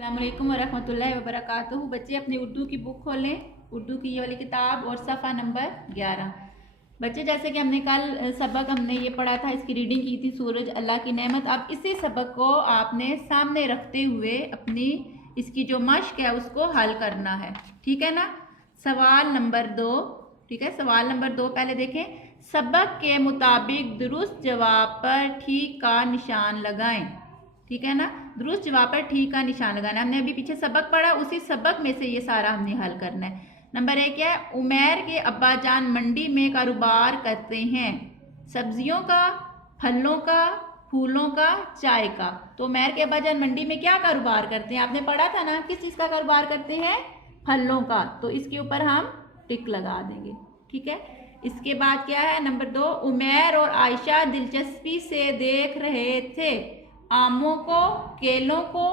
अस्सलामुअलैकुम वरहमतुल्लाहि वबरकातुहू। बच्चे अपनी उर्दू की बुक खोलें, उर्दू की ये वाली किताब और सफ़ा नंबर 11। बच्चे जैसे कि हमने कल सबक हमने ये पढ़ा था, इसकी रीडिंग की थी, सूरज अल्लाह की नेमत। अब इसी सबक को आपने सामने रखते हुए अपनी इसकी जो मश्क है उसको हल करना है, ठीक है ना। सवाल नंबर 2, ठीक है। सवाल नंबर 2 पहले देखें। सबक के मुताबिक दुरुस्त जवाब पर ठीक का निशान लगाएं, ठीक है ना। दुरुस्त जवाब पर ठीक का निशान लगाना। हमने अभी पीछे सबक पढ़ा, उसी सबक में से ये सारा हमने हल करना है। नंबर 1 है, उमैर के अब्बा जान मंडी में कारोबार करते हैं, सब्जियों का, फलों का, फूलों का, चाय का। तो उमैर के अब्बा जान मंडी में क्या कारोबार करते हैं, आपने पढ़ा था ना, किस चीज़ का कारोबार करते हैं, फलों का। तो इसके ऊपर हम टिक लगा देंगे, ठीक है। इसके बाद क्या है, नंबर 2, उमैर और आयशा दिलचस्पी से देख रहे थे आमों को, केलों को,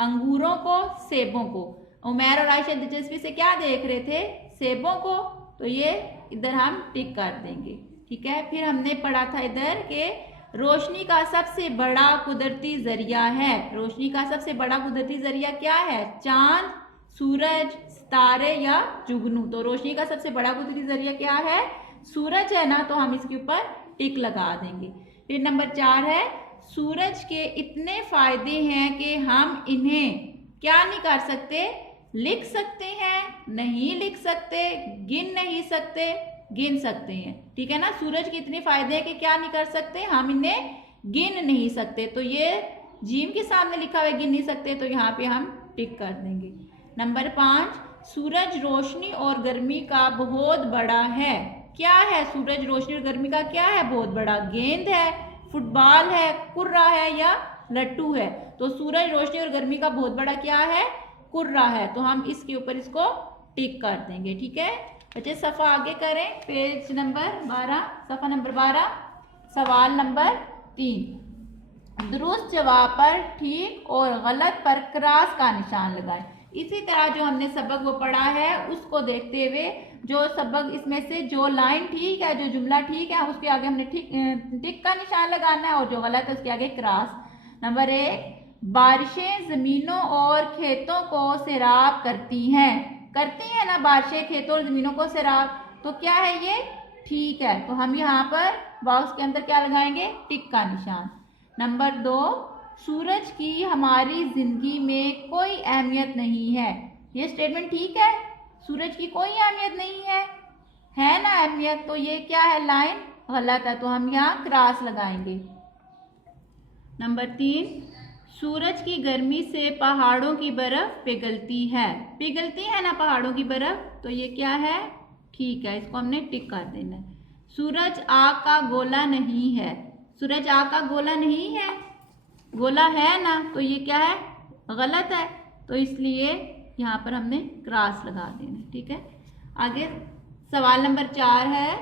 अंगूरों को, सेबों को। उमैर और आयशा दिलचस्पी से क्या देख रहे थे, सेबों को। तो ये इधर हम टिक कर देंगे, ठीक है। फिर हमने पढ़ा था इधर के रोशनी का सबसे बड़ा कुदरती जरिया है। रोशनी का सबसे बड़ा कुदरती जरिया क्या है, चांद, सूरज, सितारे या जुगनू। तो रोशनी का सबसे बड़ा कुदरती जरिया क्या है, सूरज है ना, तो हम इसके ऊपर टिक लगा देंगे। फिर नंबर 4 है, सूरज के इतने फायदे हैं कि हम इन्हें क्या नहीं कर सकते, लिख सकते हैं, नहीं लिख सकते, गिन नहीं सकते, गिन सकते हैं, ठीक है ना। सूरज के इतने फायदे हैं कि क्या नहीं कर सकते, हम इन्हें गिन नहीं सकते। तो ये जीम के सामने लिखा हुआ है गिन नहीं सकते, तो यहाँ पे हम टिक कर देंगे। नंबर 5, सूरज रोशनी और गर्मी का बहुत बड़ा है। क्या है, सूरज रोशनी और गर्मी का क्या है, बहुत बड़ा। गेंद है, फुटबॉल है, कुर्रा है या लट्टू है। तो सूरज रोशनी और गर्मी का बहुत बड़ा क्या है, कुर्रा है। तो हम इसके ऊपर इसको टिक कर देंगे, ठीक है। बच्चे सफ़ा आगे करें, पेज नंबर 12, सफ़ा नंबर 12, सवाल नंबर 3। दुरुस्त जवाब पर ठीक और गलत पर क्रॉस का निशान लगाएं। इसी तरह जो हमने सबक वो पढ़ा है उसको देखते हुए जो सबक इसमें से जो लाइन ठीक है, जो जुमला ठीक है, उसके आगे हमने टिक का निशान लगाना है, और जो गलत है उसके आगे क्रॉस। नंबर 1, बारिशें जमीनों और खेतों को सैराब करती हैं। करती हैं ना बारिशें खेतों और जमीनों को सैराब, तो क्या है ये, ठीक है। तो हम यहाँ पर बॉक्स के अंदर क्या लगाएंगे, टिक का निशान। नंबर 2, सूरज की हमारी जिंदगी में कोई अहमियत नहीं है। ये स्टेटमेंट ठीक है, सूरज की कोई अहमियत नहीं है ना अहमियत। तो ये क्या है, लाइन गलत है, तो हम यहाँ क्रॉस लगाएंगे। नंबर 3, सूरज की गर्मी से पहाड़ों की बर्फ पिघलती है। पिघलती है ना पहाड़ों की बर्फ, तो ये क्या है, ठीक है, इसको हमने टिक कर देना है। सूरज आग का गोला नहीं है। सूरज आग का गोला नहीं है, गोला है ना, तो ये क्या है, गलत है। तो इसलिए यहाँ पर हमने क्रॉस लगा देना, ठीक है। आगे सवाल नंबर 4 है,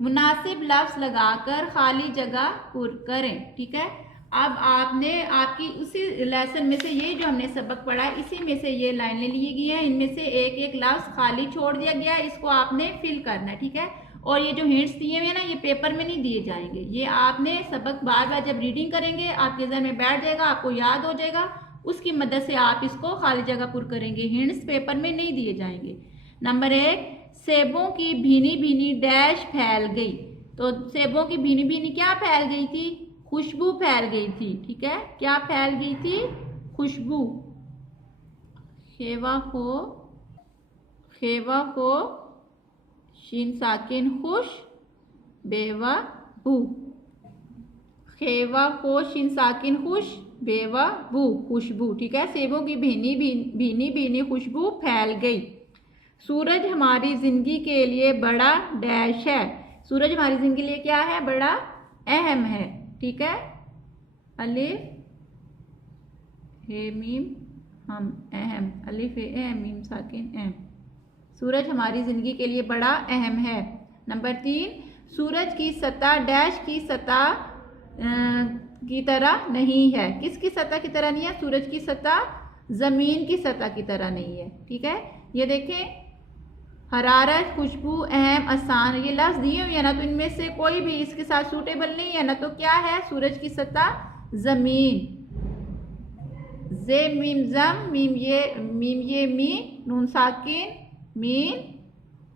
मुनासिब लफ्ज़ लगाकर खाली जगह पुर करें, ठीक है। अब आपने आपकी उसी लेसन में से ये जो हमने सबक पढ़ा है इसी में से ये लाइनें ली गई हैं, इनमें से एक एक लफ्ज़ खाली छोड़ दिया गया है, इसको आपने फिल करना है, ठीक है। और ये जो हिंट्स दिए हुए हैं ना, ये पेपर में नहीं दिए जाएंगे, ये आपने सबक बार बार जब रीडिंग करेंगे आपके ज़हन में बैठ जाएगा, आपको याद हो जाएगा, उसकी मदद से आप इसको खाली जगह पुर करेंगे। हिंट्स पेपर में नहीं दिए जाएंगे। नंबर 1, सेबों की भीनी भीनी डैश फैल गई। तो सेबों की भीनी भीनी क्या फैल गई थी, खुशबू फैल गई थी, ठीक है। क्या फैल गई थी, खुशबू। खेवा को शीन साकिन खुश, बेवा बू। खेवा को शीन साकिन खुश, बेवा बू, खुशबू, ठीक है। सेबों की भीनी भीनी खुशबू फैल गई। सूरज हमारी जिंदगी के लिए बड़ा डैश है। सूरज हमारी जिंदगी के लिए क्या है, बड़ा अहम है, ठीक है। अलिफ हे मीम हम अहम, अलिफ हे मीम साकिन अहम। सूरज हमारी जिंदगी के लिए बड़ा अहम है। नंबर 3, सूरज की सतह डैश की सतह की तरह नहीं है। किसकी सतह की तरह नहीं है, सूरज की सतह जमीन की सतह की तरह नहीं है, ठीक है। ये देखें, हरारत, खुशबू, अहम, आसान, ये लफ्ज़ दिए हुए हैं ना, तो इनमें से कोई भी इसके साथ सूटेबल नहीं है ना। तो क्या है, सूरज की सतह जमीन, जे मीम जम, मीम ये मी, नून साकिन, मीम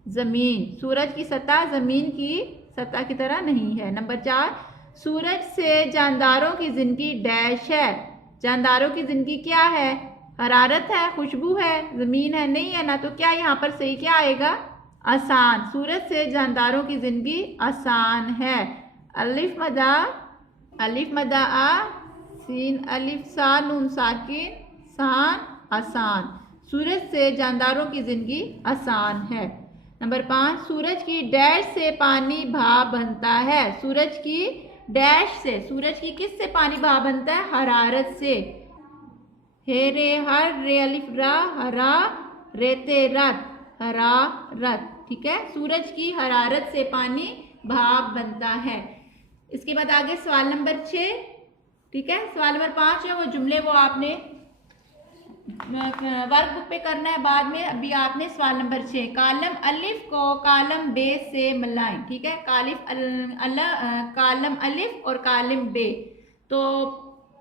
जमीन। सूरज की सतह जमीन की सतह की तरह नहीं है। नंबर 4, सूरज से जानदारों की जिंदगी डैश है। जानदारों की जिंदगी क्या है? हरारत है, खुशबू है, जमीन है, नहीं है ना, तो क्या यहाँ पर सही क्या आएगा? आसान। सूरज से जानदारों की जिंदगी आसान है। अलिफ मदा आ, सीन अलिफ सा, नून साकिन, सान, आसान। सूरज से जानदारों की जिंदगी आसान है। नंबर 5, सूरज की डैश से पानी भाप बनता है। सूरज की डैश से, सूरज की किस से पानी भाप बनता है? हरारत से। हे रे हर, रे अलिफ रा, हरा, रेते रत, हरारत। ठीक है, सूरज की हरारत से पानी भाप बनता है। इसके बाद आगे सवाल नंबर 6। ठीक है, सवाल नंबर 5 है वो जुमले वो आपने वर्कबुक पे करना है बाद में। अभी आपने सवाल नंबर 6, कालम अलिफ को कालम बे से मिलाएं। ठीक है, कालम अलिफ और कालम बे। तो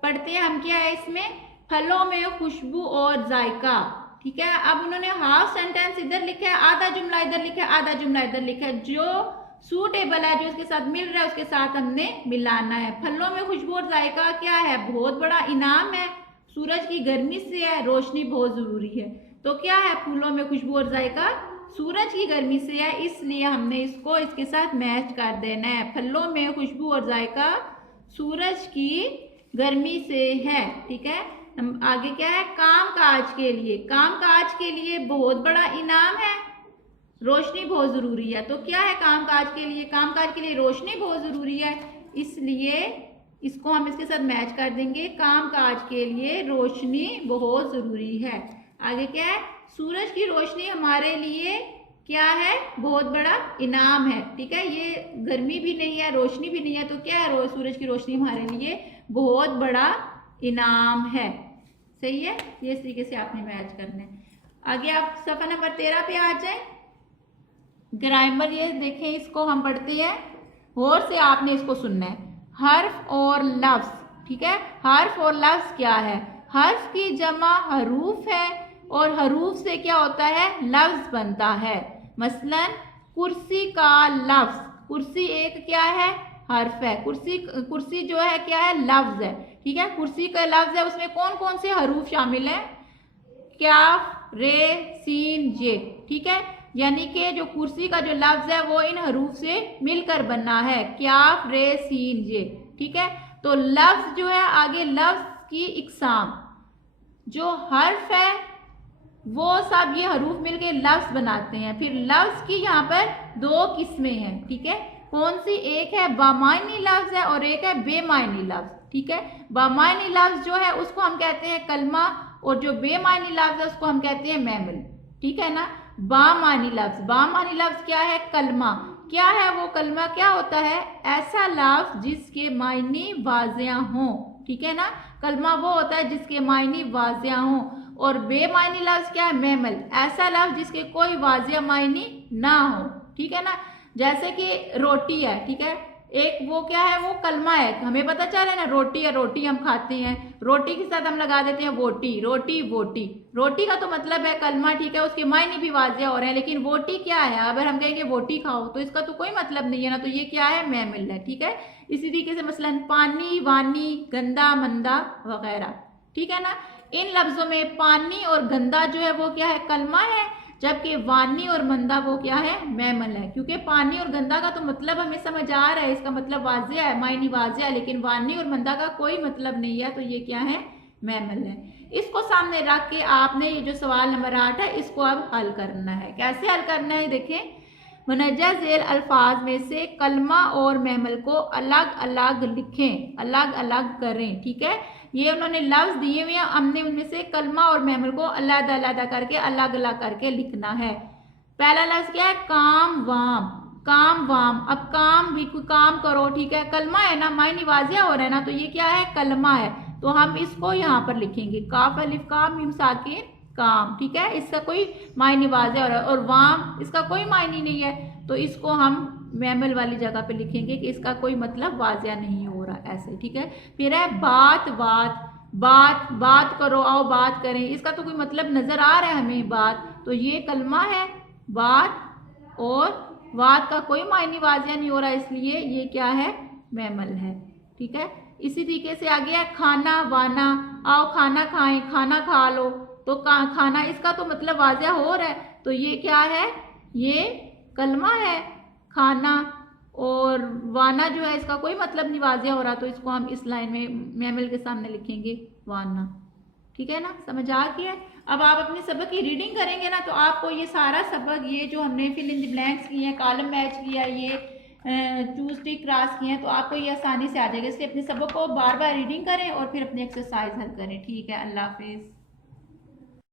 पढ़ते हैं हम क्या है इसमें, फलों में खुशबू और जायका। ठीक है, अब उन्होंने हाफ सेंटेंस इधर लिखा है, आधा जुमला इधर लिखा है, आधा जुमला इधर लिखा है। जो सूटेबल है, जो उसके साथ मिल रहा है, उसके साथ हमने मिलाना है। फलों में खुशबू और जायका क्या है? बहुत बड़ा इनाम है, सूरज की गर्मी से है, रोशनी बहुत जरूरी है। तो क्या है? फूलों में खुशबू और जायका सूरज की गर्मी से है, इसलिए हमने इसको इसके साथ मैच कर देना है। फलों में खुशबू और जायका सूरज की गर्मी से है। ठीक है, आगे क्या है? काम काज के लिए, काम काज के लिए बहुत बड़ा इनाम है, रोशनी बहुत जरूरी है। तो क्या है काम काज के लिए? काम काज के लिए रोशनी बहुत जरूरी है, इसलिए इसको हम इसके साथ मैच कर देंगे। काम काज के लिए रोशनी बहुत जरूरी है। आगे क्या है? सूरज की रोशनी हमारे लिए क्या है? बहुत बड़ा इनाम है। ठीक है, ये गर्मी भी नहीं है, रोशनी भी नहीं है, तो क्या है? सूरज की रोशनी हमारे लिए बहुत बड़ा इनाम है। सही है, ये इस तरीके से आपने मैच करना है। आगे आप सफा नंबर 13 पे आ जाए। ग्रामर ये देखें, इसको हम पढ़ते हैं, गौर से आपने इसको सुनना है। हर्फ और लफ्ज। ठीक है, हर्फ और लफ्ज क्या है? हर्फ की जमा हरूफ है और हरूफ से क्या होता है? लफ्ज बनता है। मसलन कुर्सी का लफ्ज, कुर्सी एक क्या है? हर्फ है। कुर्सी जो है क्या है? लफ्ज है। ठीक है, कुर्सी का लफ्ज है, उसमें कौन कौन से हरूफ शामिल हैं? क्याफ, रे, सीन, जे। ठीक है, यानी कि जो कुर्सी का जो लफ्ज है वो इन हरूफ से मिलकर बनना है, क्याफ, रे, सीन, जे। ठीक है, तो लफ्ज जो है, आगे लफ्ज की इकसाम, जो हर्फ है वो सब ये हरूफ मिलकर लफ्ज बनाते हैं। फिर लफ्ज की यहाँ पर 2 किस्में हैं। ठीक है, कौन सी? एक है बामायनी लफ्ज है और एक है बेमायनी लफ्ज। ठीक है, बामायनी लफ्ज जो है उसको हम कहते हैं कलमा, और जो बेमायनी लफ्ज है उसको हम कहते हैं मैमल। ठीक है ना, बामानी लफ्ज, बामानी लफ्ज क्या है? कलमा। क्या है वो कलमा? क्या होता है? ऐसा लफ्ज जिसके मायने वाज़िया हों। ठीक है ना, कलमा वो होता है जिसके मायने वाज़िया हों। और बेमायनी लफ्ज क्या है? मैमल, ऐसा लफ्ज जिसके कोई वाज़िया मायने ना हो। ठीक है ना, जैसे कि रोटी है। ठीक है, एक वो क्या है? वो कलमा है, हमें पता चल रहा है ना, रोटी है, रोटी हम खाते हैं, रोटी के साथ हम लगा देते हैं वोटी, रोटी वोटी। रोटी का तो मतलब है कलमा। ठीक है, उसके मायने भी वाज़िया हो रहे हैं, लेकिन वोटी क्या है? अगर हम कहेंगे वोटी खाओ तो इसका तो कोई मतलब नहीं है ना, तो ये क्या है? मैमिल है। ठीक है, इसी तरीके से मसलन पानी, वानी, गंदा, मंदा वगैरह। ठीक है ना, इन लफ्जों में पानी और गंदा जो है वो क्या है? कलमा है, जबकि वानी और मंदा वो क्या है? मैमल है। क्योंकि पानी और गंदा का तो मतलब हमें समझ आ रहा है, इसका मतलब वाजिया है, मायनी वाजिया है, लेकिन वानी और मंदा का कोई मतलब नहीं है, तो ये क्या है? मैमल है। इसको सामने रख के आपने ये जो सवाल नंबर 8 है इसको अब हल करना है। कैसे हल करना है? देखें, मुनज्जा ज़ेल अल्फाज में से कलमा और महमल को अलग अलग लिखें, अलग अलग करें। ठीक है, ये उन्होंने लफ्ज दिए हुए हैं, हमने उनमें से कलमा और महमल को अलग अलग करके अलग अलग करके लिखना है। पहला लफ्ज क्या है? काम वाम, काम वाम। अब काम भी कोई काम करो। ठीक है, कलमा है ना, मायने वाजिया हो रहा है ना, तो ये क्या है? कलमा है, तो हम इसको यहाँ पर लिखेंगे काफ अलिफ काम मीम साकिन काम। ठीक है, इसका कोई मायने वाजिया हो रहा है, और वाम इसका कोई मायने नहीं है, तो इसको हम मैमल वाली जगह पे लिखेंगे कि इसका कोई मतलब वाजिया नहीं हो रहा, ऐसे। ठीक है, फिर है बात वात, बात, बात करो, आओ बात करें, इसका तो कोई मतलब नज़र आ रहा है हमें बात, तो ये कलमा है बात, और वात का कोई मायने वाजिया नहीं हो रहा, इसलिए ये क्या है, मैमल है। ठीक है, इसी तरीके से आगे है खाना वाना, आओ खाना खाएं, खाना खा लो, तो खाना इसका तो मतलब वाजिया हो रहा है, तो ये क्या है, ये कलमा है खाना, और वाना जो है इसका कोई मतलब नहीं वाजिया हो रहा, तो इसको हम इस लाइन में मैमल के सामने लिखेंगे वाना। ठीक है ना, समझ आ गया। अब आप अपने सबक की रीडिंग करेंगे ना, तो आपको ये सारा सबक, ये जो हमने फिल इन द ब्लैंक्स किए हैं, कॉलम मैच किया, ये चूज टिक क्रॉस किए हैं, तो आपको ये आसानी से आ जाएगा। इसलिए अपने सबक को बार बार रीडिंग करें और फिर अपनी एक्सरसाइज हल करें। ठीक है, अल्लाह हाफिज़।